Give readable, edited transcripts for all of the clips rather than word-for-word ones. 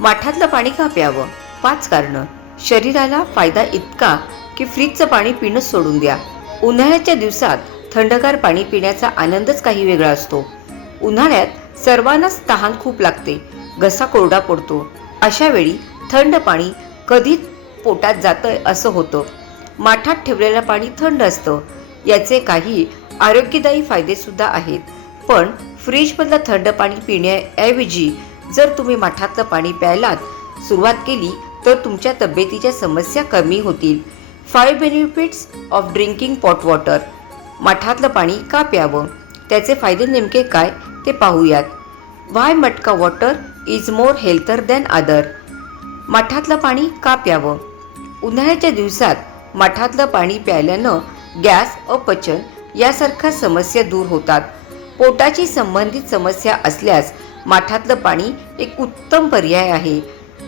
माठातलं पाणी का प्यावं? 5 कारणं. शरीराला फायदा इतका की फ्रीजचं पाणी पिणं सोडून द्या. उन्हाळ्याच्या दिवसात थंडगार पाणी पिण्याचा आनंदच काही वेगळा असतो. उन्हाळ्यात सर्वांनाच तहान खूप लागते, घसा कोरडा पडतो. अशा वेळी थंड पाणी कधी पोटात जातंय असं होतं. माठात ठेवलेलं पाणी थंड असतं. याचे काही आरोग्यदायी फायदे सुद्धा आहेत. पण फ्रीजमधलं थंड पाणी पिण्याऐवजी जर तुम्ही माठातलं पाणी प्यायलात सुरुवात केली तर तुमच्या तब्येतीच्या समस्या कमी होतील. 5 benefits of drinking pot water. माठातलं पाणी का प्यावं? त्याचे फायदे नेमके काय ते पाहूयात. Why matka water is more healthier than other. माठातलं पाणी का प्यावं? उन्हाळ्याच्या दिवसात माठातलं पाणी प्यायल्यानं गॅस, अपचन यासारख्या समस्या दूर होतात. पोटाची संबंधित समस्या असल्यास माठातलं पाणी एक उत्तम पर्याय आहे.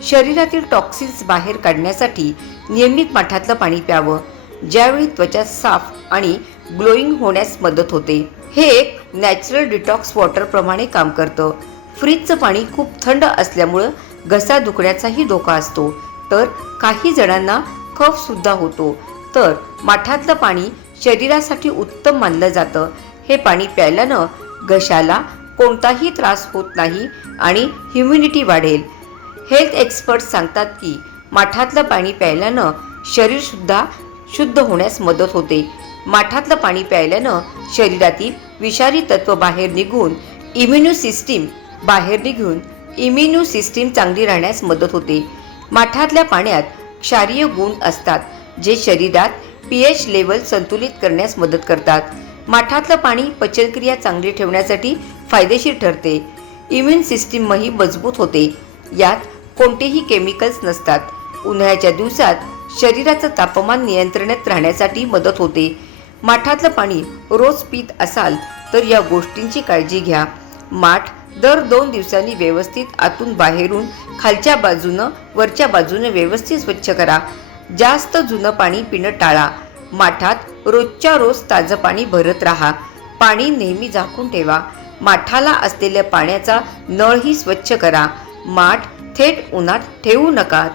शरीरातील टॉक्सिन्स बाहेर काढण्यासाठी नियमित माठातलं पाणी प्यावं. ज्यावेळी त्वचा साफ आणि ग्लोईंग होण्यास मदत होते. हे एक नॅचरल डिटॉक्स वॉटर प्रमाणे काम करतं. फ्रीजचं पाणी खूप थंड असल्यामुळं घसा दुखण्याचाही धोका असतो. तर काही जणांना कफ सुद्धा होतो. तर माठातलं पाणी शरीरासाठी उत्तम मानलं जातं. हे पाणी प्यायल्यानं घशाला कोणताही त्रास होत नाही आणि ह्युमिडिटी वाढेल. हेल्थ एक्सपर्ट्स सांगतात की माठातलं पाणी प्यायल्यानं शरीरसुद्धा शुद्ध होण्यास मदत होते. माठातलं पाणी प्यायल्यानं शरीरातील विषारी तत्व बाहेर निघून इम्युनो सिस्टीम चांगली राहण्यास मदत होते. माठातल्या पाण्यात क्षारीय गुण असतात जे शरीरात pH लेवल संतुलित करण्यास मदत करतात. माठातलं पाणी पचनक्रिया चांगली ठेवण्यासाठी फायदेशीर ठरते. इम्युन सिस्टीमही मजबूत होते. यात कोणतेही केमिकल्स नसतात. उन्हाळ्याच्या दिवसात शरीराचं तापमान नियंत्रणात राहण्यासाठी मदत होते. माठातलं पाणी रोज पीत असाल तर या गोष्टींची काळजी घ्या. माठ दर 2 दिवसांनी व्यवस्थित आतून बाहेरून खालच्या बाजूनं वरच्या बाजूने व्यवस्थित स्वच्छ करा. जास्त जुनं पाणी पिणं टाळा. माठात रोजच्या रोज ताजं पाणी भरत राहा. पाणी नेहमी झाकून ठेवा. माठाला असलेल्या पाण्याचा नळही स्वच्छ करा. माठ थेट उन्हात ठेवू नका.